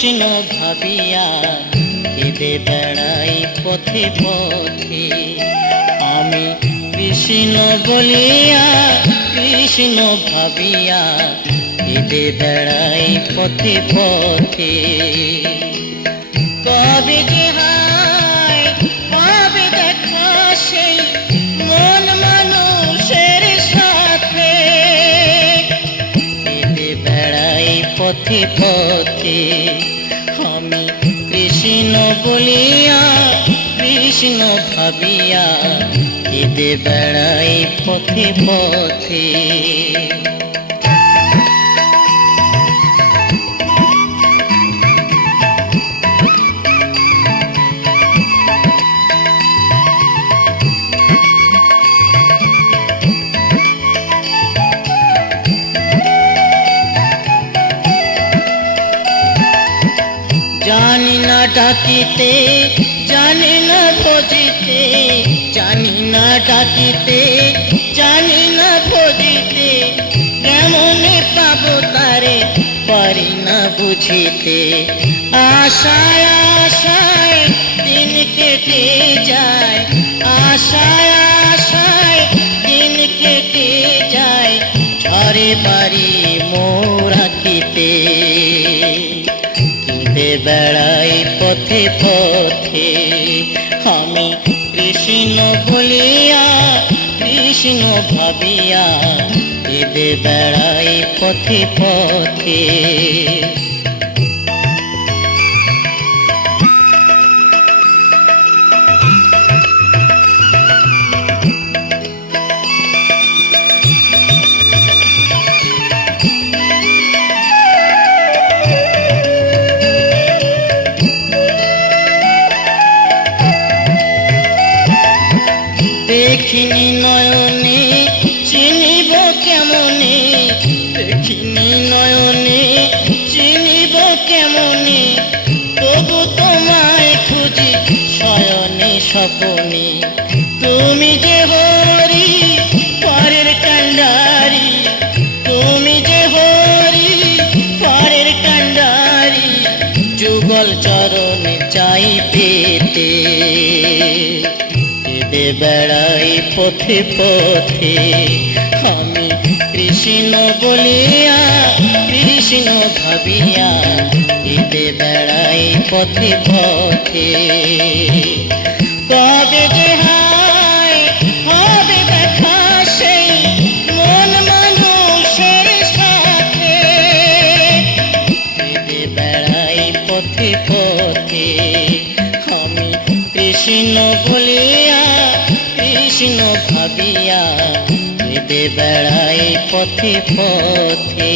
কৃষ্ণ ভাবিয়া কেঁদে বেড়াই পথে পথে। আমি কৃষ্ণ বলিয়া কৃষ্ণ ভাবিয়া কেঁদে বেড়াই পথে পথে। কবে যে হায় কবে দেখা সেই মন মানুষের সাথে, কেঁদে বেড়াই পথে পথে। আমি কৃষ্ণ বলিয়া কৃষ্ণ ভাবিয়া কেঁদে বেড়াই পথে পথে। জানি না ডাকিতে জানি না ভজিতে, জানি না ডাকিতে জানি না ভজিতে, কেমনে পাবো তারে পারি না বুঝিতে। আশায় আশায় দিন কেটে যায়, আশায় আশায় দিন কেটে যায়, ঝরে বাড়ি মোর আঁকিতে। কেঁদে বেড়াই পথে পথে। আমি কৃষ্ণ বলিয়া কৃষ্ণ ভাবিয়া কেঁদে বেড়াই পথে পথে। দেখিনি নয়নে চিনিব কেমনে, দেখিনি নয়নে চিনিব কেমনে, তবু তোমায় খুঁজি শয়নে স্বপনে। তুমি যে হরি পরের কান্ডারি, তুমি যে হরি পরের কান্ডারি, যুগল চরণে চাই পেতে। কেঁদে বেড়াই পথে পথে। আমি কৃষ্ণ বলিয়া কৃষ্ণ ভাবিয়া কেঁদে বেড়াই পথে পথে। কবে যে হায় হবে দেখা সেই মন মানুষের সাথে, কেঁদে বেড়াই পথে পথে। আমি কৃষ্ণ বলিয়া কৃষ্ণ ভাবিয়া কেঁদে বেড়াই পথে পথে।